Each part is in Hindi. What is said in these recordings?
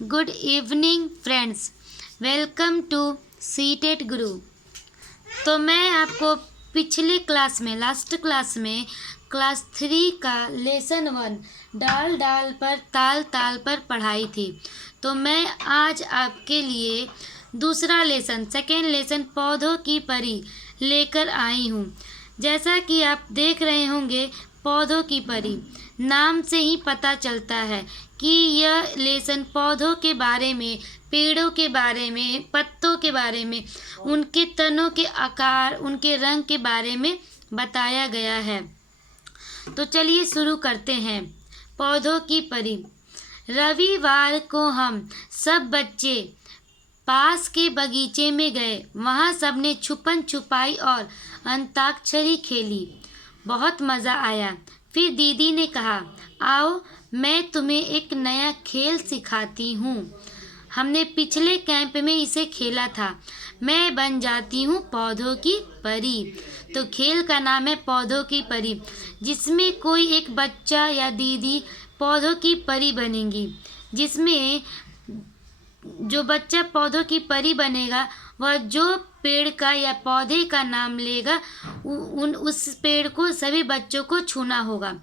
Good evening friends, welcome to CTET Guru. तो मैं आपको पिछले क्लास में लास्ट क्लास में क्लास 3 का लेसन 1 डाल डाल पर ताल ताल पर पढ़ाई थी। तो मैं आज आपके लिए दूसरा लेसन सेकेंड लेसन पौधों की परी लेकर आई हूँ। जैसा कि आप देख रहे होंगे, पौधों की परी नाम से ही पता चलता है कि यह लेसन पौधों के बारे में, पेड़ों के बारे में, पत्तों के बारे में, उनके तनों के आकार, उनके रंग के बारे में बताया गया है। तो चलिए शुरू करते हैं। पौधों की परी। रविवार को हम सब बच्चे पास के बगीचे में गए। वहाँ सबने छुपन छुपाई और अंताक्षरी खेली। बहुत मज़ा आया। फिर दीदी ने कहा, आओ मैं तुम्हें एक नया खेल सिखाती हूँ। हमने पिछले कैंप में इसे खेला था। मैं बन जाती हूँ पौधों की परी। तो खेल का नाम है पौधों की परी, जिसमें कोई एक बच्चा या दीदी पौधों की परी बनेंगी। जिसमें जो बच्चा पौधों की परी बनेगा, वह जो पेड़ का या पौधे का नाम लेगा, उस पेड़ को सभी बच्चों को छूना होगा।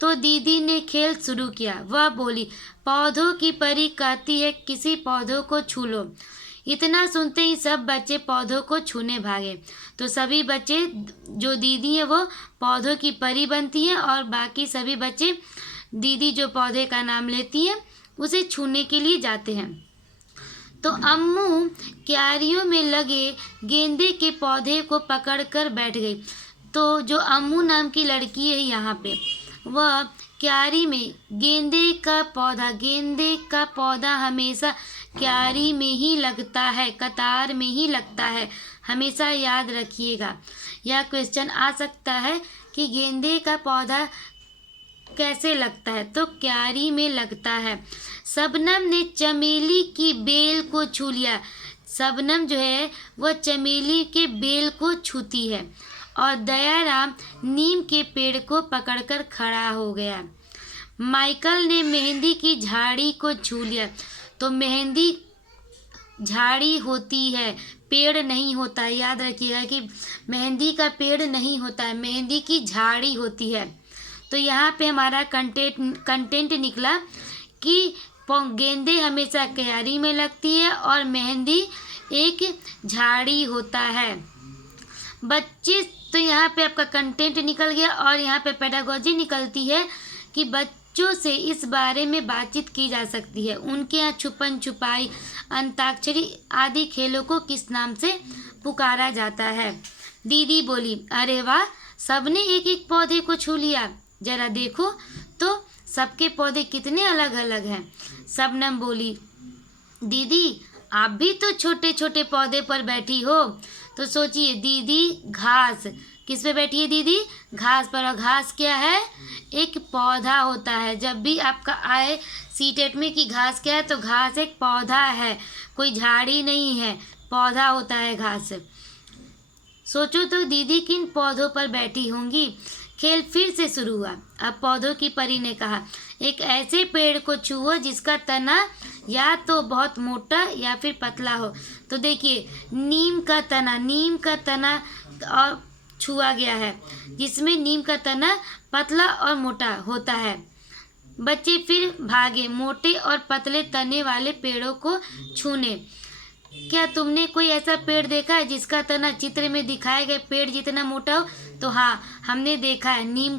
तो दीदी ने खेल शुरू किया। वह बोली, पौधों की परी कहती है किसी पौधों को छू लो। इतना सुनते ही सब बच्चे पौधों को छूने भागे। तो सभी बच्चे, जो दीदी है वो पौधों की परी बनती है और बाकी सभी बच्चे दीदी जो पौधे का नाम लेती है उसे छूने के लिए जाते हैं। तो अम्मू क्यारियों में लगे गेंदे के पौधे को पकड़कर बैठ गई। तो जो अम्मू नाम की लड़की है यहाँ पे, वह क्यारी में गेंदे का पौधा हमेशा क्यारी में ही लगता है, कतार में ही लगता है। हमेशा याद रखिएगा। यह क्वेश्चन आ सकता है कि गेंदे का पौधा कैसे लगता है, तो क्यारी में लगता है। शबनम ने चमेली की बेल को छू लिया। शबनम जो है वह चमेली के बेल को छूती है। और दयाराम नीम के पेड़ को पकड़कर खड़ा हो गया। माइकल ने मेहंदी की झाड़ी को छू लिया। तो मेहंदी झाड़ी होती है, पेड़ नहीं होता है। याद रखिएगा कि मेहंदी का पेड़ नहीं होता है, मेहंदी की झाड़ी होती है। तो यहाँ पे हमारा कंटेंट निकला कि गेंदे हमेशा क्यारी में लगती है और मेहंदी एक झाड़ी होता है। बच्चे, तो यहाँ पे आपका कंटेंट निकल गया और यहाँ पे पेडागोजी निकलती है कि बच्चों से इस बारे में बातचीत की जा सकती है। उनके यहाँ छुपन छुपाई, अंताक्षरी आदि खेलों को किस नाम से पुकारा जाता है। दीदी बोली, अरे वाह, सबने एक एक पौधे को छू लिया। जरा देखो तो सबके पौधे कितने अलग अलग हैं। शबनम बोली, दीदी आप भी तो छोटे छोटे पौधे पर बैठी हो। तो सोचिए, दीदी घास किस पे बैठी है? दीदी घास पर। और घास क्या है? एक पौधा होता है। जब भी आपका आए सीटेट में कि घास क्या है, तो घास एक पौधा है, कोई झाड़ी नहीं है, पौधा होता है घास। सोचो तो दीदी किन पौधों पर बैठी होंगी। खेल फिर से शुरू हुआ। अब पौधों की परी ने कहा, एक ऐसे पेड़ को छुओ जिसका तना या तो बहुत मोटा या फिर पतला हो। तो देखिए, नीम का तना और छुआ गया है, जिसमें नीम का तना पतला और मोटा होता है। बच्चे फिर भागे मोटे और पतले तने वाले पेड़ों को छूने। क्या तुमने कोई ऐसा पेड़ देखा है जिसका तना चित्र में दिखाए गए पेड़ जितना मोटा हो? तो हाँ, हमने देखा है नीम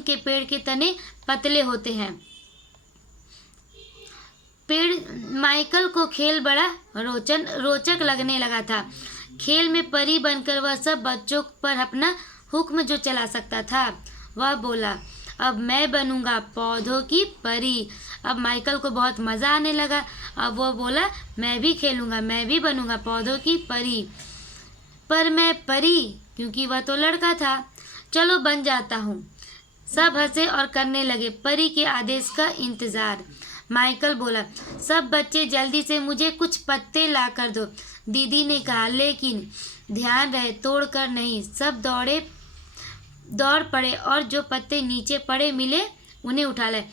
के पेड़ के तने पतले होते हैं। माइकल को खेल बड़ा रोचक लगने लगा था। खेल में परी बनकर वह सब बच्चों पर अपना हुक्म जो चला सकता था। वह बोला, अब मैं बनूंगा पौधों की परी। अब माइकल को बहुत मज़ा आने लगा। अब वो बोला, मैं भी खेलूंगा, मैं भी बनूंगा पौधों की परी। पर मैं परी, क्योंकि वह तो लड़का था। चलो बन जाता हूँ। सब हंसे और करने लगे परी के आदेश का इंतजार। माइकल बोला, सब बच्चे जल्दी से मुझे कुछ पत्ते ला कर दो। दीदी ने कहा, लेकिन ध्यान रहे तोड़ कर नहीं। सब दौड़ पड़े और जो पत्ते नीचे पड़े मिले उन्हें उठा लें।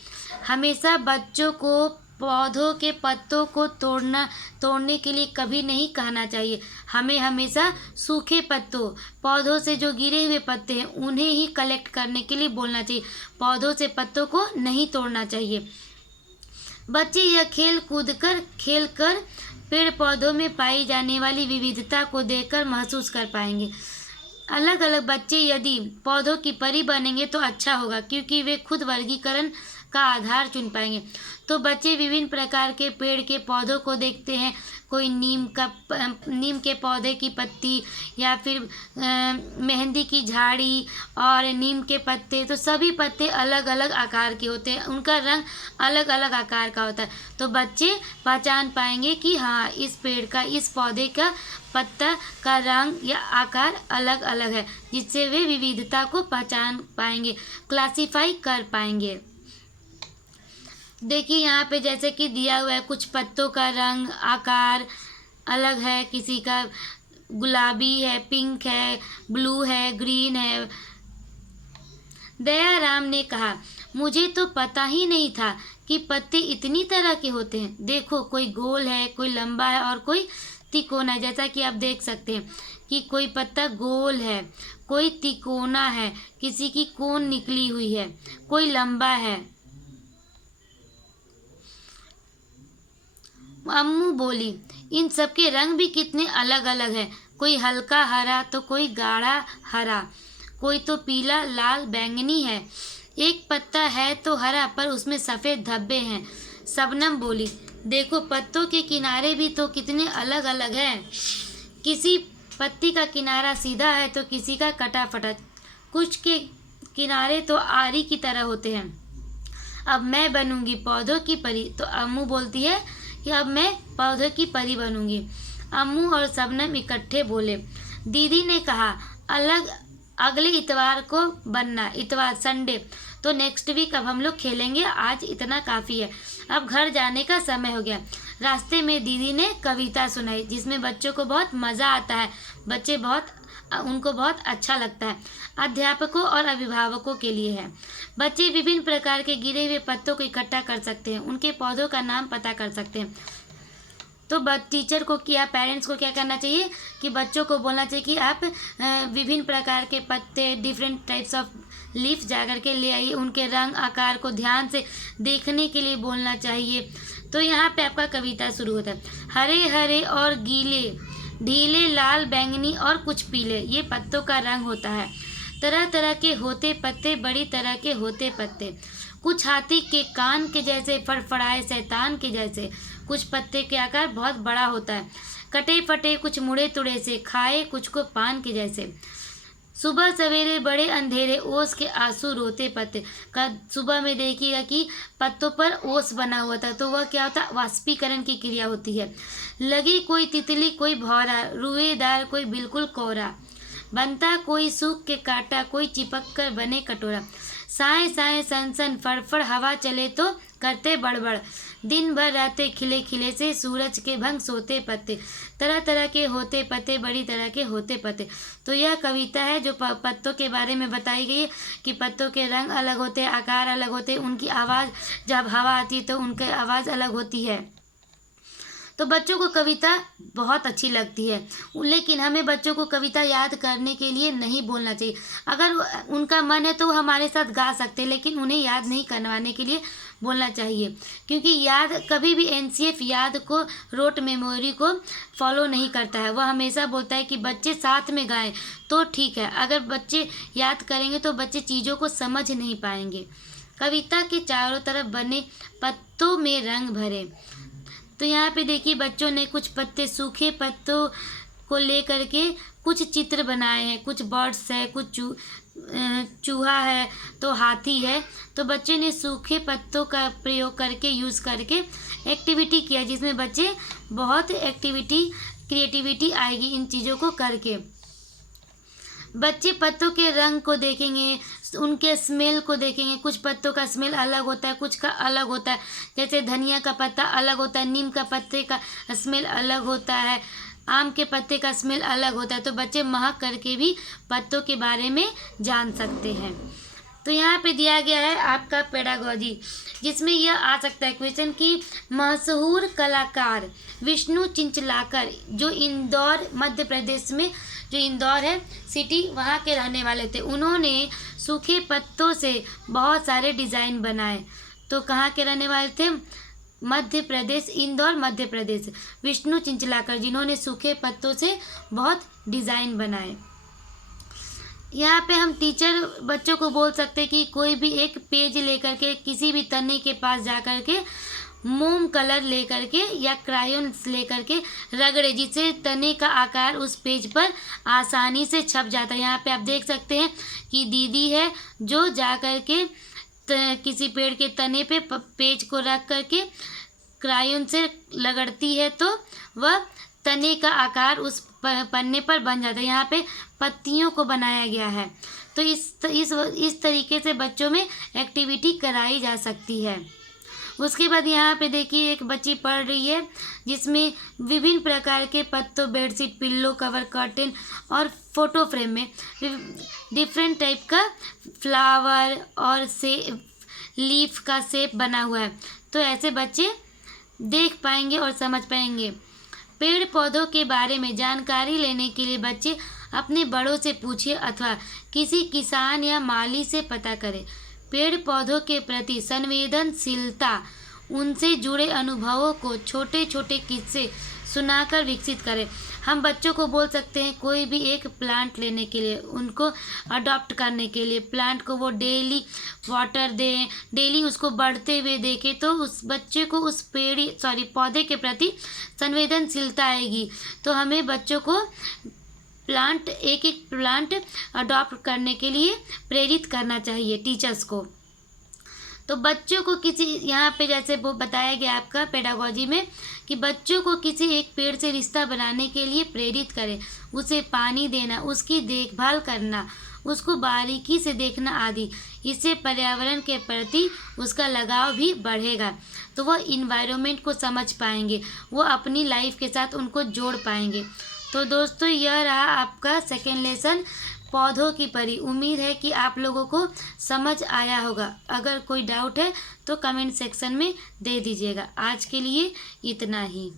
हमेशा बच्चों को पौधों के पत्तों को तोड़ने के लिए कभी नहीं कहना चाहिए। हमें हमेशा सूखे पत्तों, पौधों से जो गिरे हुए पत्ते हैं उन्हें ही कलेक्ट करने के लिए बोलना चाहिए। पौधों से पत्तों को नहीं तोड़ना चाहिए। बच्चे यह खेल कर पेड़ पौधों में पाई जाने वाली विविधता को देखकर महसूस कर पाएंगे। अलग अलग बच्चे यदि पौधों की परी बनेंगे तो अच्छा होगा, क्योंकि वे खुद वर्गीकरण का आधार चुन पाएंगे। तो बच्चे विभिन्न प्रकार के पेड़ के पौधों को देखते हैं। कोई नीम के पौधे की पत्ती, या फिर मेहंदी की झाड़ी और नीम के पत्ते, तो सभी पत्ते अलग अलग आकार के होते हैं, उनका रंग अलग अलग आकार का होता है। तो बच्चे पहचान पाएंगे कि हाँ, इस पेड़ का, इस पौधे का पत्ता का रंग या आकार अलग अलग है, जिससे वे विविधता को पहचान पाएंगे, क्लासीफाई कर पाएंगे। देखिए यहाँ पे जैसे कि दिया हुआ है, कुछ पत्तों का रंग आकार अलग है, किसी का गुलाबी है, पिंक है, ब्लू है, ग्रीन है। दयाराम ने कहा, मुझे तो पता ही नहीं था कि पत्ते इतनी तरह के होते हैं। देखो, कोई गोल है, कोई लंबा है और कोई तिकोना है। जैसा कि आप देख सकते हैं कि कोई पत्ता गोल है, कोई तिकोना है, किसी की कोन निकली हुई है, कोई लंबा है। अम्मू बोली, इन सब के रंग भी कितने अलग अलग हैं। कोई हल्का हरा तो कोई गाढ़ा हरा, कोई तो पीला, लाल, बैंगनी है। एक पत्ता है तो हरा, पर उसमें सफ़ेद धब्बे हैं। शबनम बोली, देखो, पत्तों के किनारे भी तो कितने अलग अलग हैं। किसी पत्ती का किनारा सीधा है तो किसी का कटा फटा। कुछ के किनारे तो आरी की तरह होते हैं। अब मैं बनूंगी पौधों की परी। तो अम्मू बोलती है कि अब मैं पौधों की परी बनूंगी। अम्मू और शबनम इकट्ठे बोले। दीदी ने कहा, अगले इतवार को बनना, इतवार, संडे। तो नेक्स्ट वीक अब हम लोग खेलेंगे, आज इतना काफ़ी है, अब घर जाने का समय हो गया। रास्ते में दीदी ने कविता सुनाई, जिसमें बच्चों को बहुत मज़ा आता है, उनको बहुत अच्छा लगता है। अध्यापकों और अभिभावकों के लिए है। बच्चे विभिन्न प्रकार के गिरे हुए पत्तों को इकट्ठा कर सकते हैं, उनके पौधों का नाम पता कर सकते हैं। तो टीचर को क्या, पेरेंट्स को क्या करना चाहिए कि बच्चों को बोलना चाहिए कि आप विभिन्न प्रकार के पत्ते, डिफरेंट टाइप्स ऑफ लीफ जाकर के ले आइए, उनके रंग आकार को ध्यान से देखने के लिए बोलना चाहिए। तो यहाँ पे आपका कविता शुरू होता है। हरे हरे और गीले, ढीले, लाल, बैंगनी और कुछ पीले, ये पत्तों का रंग होता है। तरह तरह के होते पत्ते, बड़ी तरह के होते पत्ते। कुछ हाथी के कान के जैसे, फड़फड़ाए शैतान के जैसे। कुछ पत्ते के आकार बहुत बड़ा होता है। कटे फटे, कुछ मुड़े तुड़े से, खाए कुछ को पान के जैसे। सुबह सवेरे बड़े अंधेरे, ओस के आंसू रोते पत्ते। का सुबह में देखिएगा कि पत्तों पर ओस बना हुआ था, तो वह क्या होता है, वाष्पीकरण की क्रिया होती है। लगी कोई तितली, कोई भौरा, रुएदार, कोई बिल्कुल कोरा। बनता कोई सूख के काटा, कोई चिपक कर बने कटोरा। साए साए सन सन, फड़फड़ हवा चले तो करते बड़बड़। दिन भर रहते खिले खिले से, सूरज के भंग सोते पत्ते। तरह तरह के होते पत्ते, बड़ी तरह के होते पत्ते। तो यह कविता है जो पत्तों के बारे में बताई गई है कि पत्तों के रंग अलग होते हैं, आकार अलग होते हैं, उनकी आवाज़, जब हवा आती है तो उनकी आवाज़ अलग होती है। तो बच्चों को कविता बहुत अच्छी लगती है, लेकिन हमें बच्चों को कविता याद करने के लिए नहीं बोलना चाहिए। अगर उनका मन है तो वो हमारे साथ गा सकते हैं, लेकिन उन्हें याद नहीं करवाने के लिए बोलना चाहिए, क्योंकि याद कभी भी एनसीएफ याद को, रोट मेमोरी को फॉलो नहीं करता है। वह हमेशा बोलता है कि बच्चे साथ में गाएं तो ठीक है, अगर बच्चे याद करेंगे तो बच्चे चीज़ों को समझ नहीं पाएंगे। कविता के चारों तरफ बने पत्तों में रंग भरे। तो यहाँ पे देखिए बच्चों ने कुछ पत्ते, सूखे पत्तों को ले करके कुछ चित्र बनाए हैं। कुछ बर्ड्स है, कुछ चूहा है, तो हाथी है। तो बच्चे ने सूखे पत्तों का प्रयोग करके, यूज़ करके एक्टिविटी किया, जिसमें बच्चे बहुत क्रिएटिविटी आएगी इन चीज़ों को करके। बच्चे पत्तों के रंग को देखेंगे, उनके स्मेल को देखेंगे। कुछ पत्तों का स्मेल अलग होता है, कुछ का अलग होता है। जैसे धनिया का पत्ता अलग होता है, नीम का पत्ते का स्मेल अलग होता है, आम के पत्ते का स्मेल अलग होता है। तो बच्चे महक करके भी पत्तों के बारे में जान सकते हैं। तो यहाँ पे दिया गया है आपका पेडागोजी, जिसमें यह आ सकता है क्वेश्चन कि मशहूर कलाकार विष्णु चिंचलाकर जो इंदौर मध्य प्रदेश में, जो इंदौर है सिटी, वहाँ के रहने वाले थे। उन्होंने सूखे पत्तों से बहुत सारे डिज़ाइन बनाए। तो कहाँ के रहने वाले थे? मध्य प्रदेश, इंदौर मध्य प्रदेश। विष्णु चिंचलाकर, जिन्होंने सूखे पत्तों से बहुत डिज़ाइन बनाए। यहाँ पे हम टीचर बच्चों को बोल सकते हैं कि कोई भी एक पेज लेकर के किसी भी तने के पास जा कर के मोम कलर लेकर के या क्रायॉन्स लेकर के रगड़े, जिससे तने का आकार उस पेज पर आसानी से छप जाता है। यहाँ पे आप देख सकते हैं कि दीदी है जो जा कर के किसी पेड़ के तने पे पेज को रख करके क्रायॉन से रगड़ती है तो वह तने का आकार उस पन्ने पर बन जाता है। यहाँ पे पत्तियों को बनाया गया है। तो इस तरीके से बच्चों में एक्टिविटी कराई जा सकती है। उसके बाद यहाँ पे देखिए एक बच्ची पढ़ रही है जिसमें विभिन्न प्रकार के पत्तों, बेडशीट, पिल्लो कवर, कर्टेन और फोटो फ्रेम में डिफरेंट टाइप का फ्लावर और लीफ का शेप बना हुआ है। तो ऐसे बच्चे देख पाएंगे और समझ पाएंगे। पेड़ पौधों के बारे में जानकारी लेने के लिए बच्चे अपने बड़ों से पूछे अथवा किसी किसान या माली से पता करें। पेड़ पौधों के प्रति संवेदनशीलता, उनसे जुड़े अनुभवों को छोटे छोटे किस्से सुनाकर विकसित करें। हम बच्चों को बोल सकते हैं कोई भी एक प्लांट लेने के लिए, उनको अडॉप्ट करने के लिए, प्लांट को वो डेली वाटर दें, डेली उसको बढ़ते हुए देखें, तो उस बच्चे को उस पौधे के प्रति संवेदनशीलता आएगी। तो हमें बच्चों को एक एक प्लांट अडॉप्ट करने के लिए प्रेरित करना चाहिए टीचर्स को। तो बच्चों को किसी, यहाँ पे जैसे वो बताया गया आपका पेडागोजी में कि बच्चों को किसी एक पेड़ से रिश्ता बनाने के लिए प्रेरित करें, उसे पानी देना, उसकी देखभाल करना, उसको बारीकी से देखना आदि। इससे पर्यावरण के प्रति उसका लगाव भी बढ़ेगा। तो वह इन्वायरमेंट को समझ पाएंगे, वो अपनी लाइफ के साथ उनको जोड़ पाएंगे। तो दोस्तों यह रहा आपका सेकेंड लेसन पौधों की परी। उम्मीद है कि आप लोगों को समझ आया होगा। अगर कोई डाउट है तो कमेंट सेक्शन में दे दीजिएगा। आज के लिए इतना ही।